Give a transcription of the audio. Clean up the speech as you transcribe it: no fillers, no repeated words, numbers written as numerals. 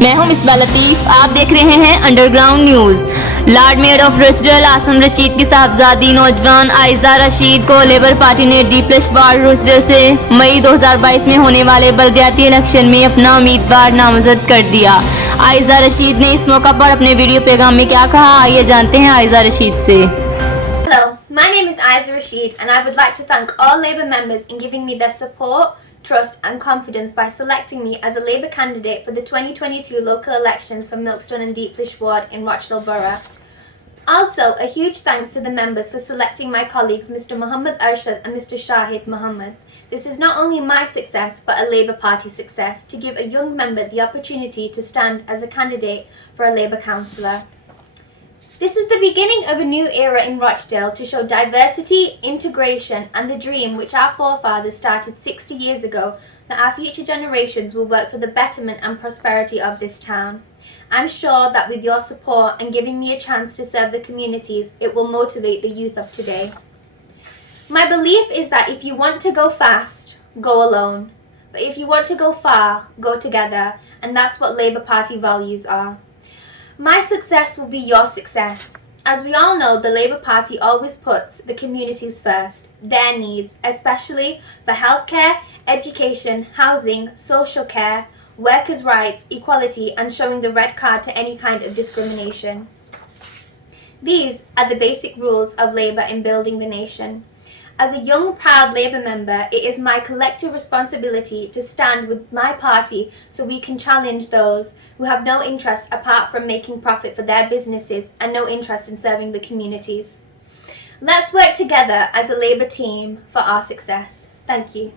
मैं हूं मिस लतीफ, आप देख रहे हैं underground news. Lord mayor of Rochdale Aasim Rashid की साहबजादी नौजवान आइज़ा रशीद को लेबर पार्टी ने डी+ वार्डरोचडील से मई 2022 में होने वाले बलदीयाती इलेक्शन में अपना उम्मीदवार नामजद कर दिया। आइज़ा रशीद ने इस मौका पर अपने वीडियो पैगाम में क्या कहा, आइए जानते हैं आइज़ा रशीद से। Hello, my name is Aizah Rashid and I would like to thank all Labour members in giving me their support, trust and confidence by selecting me as a Labour candidate for the 2022 local elections for Milkstone and Deeplish Ward in Rochdale Borough. Also, a huge thanks to the members for selecting my colleagues Mr Mohammed Arshad and Mr Shahid Mohammed. This is not only my success but a Labour Party success to give a young member the opportunity to stand as a candidate for a Labour councillor. This is the beginning of a new era in Rochdale to show diversity, integration and the dream which our forefathers started 60 years ago, that our future generations will work for the betterment and prosperity of this town. I'm sure that with your support and giving me a chance to serve the communities, it will motivate the youth of today. My belief is that if you want to go fast, go alone. But if you want to go far, go together. And that's what Labour Party values are. My success will be your success. As we all know, the Labour Party always puts the communities first, their needs, especially for healthcare, education, housing, social care, workers' rights, equality, and showing the red card to any kind of discrimination. These are the basic rules of Labour in building the nation. As a young, proud Labour member, it is my collective responsibility to stand with my party so we can challenge those who have no interest apart from making profit for their businesses and no interest in serving the communities. Let's work together as a Labour team for our success. Thank you.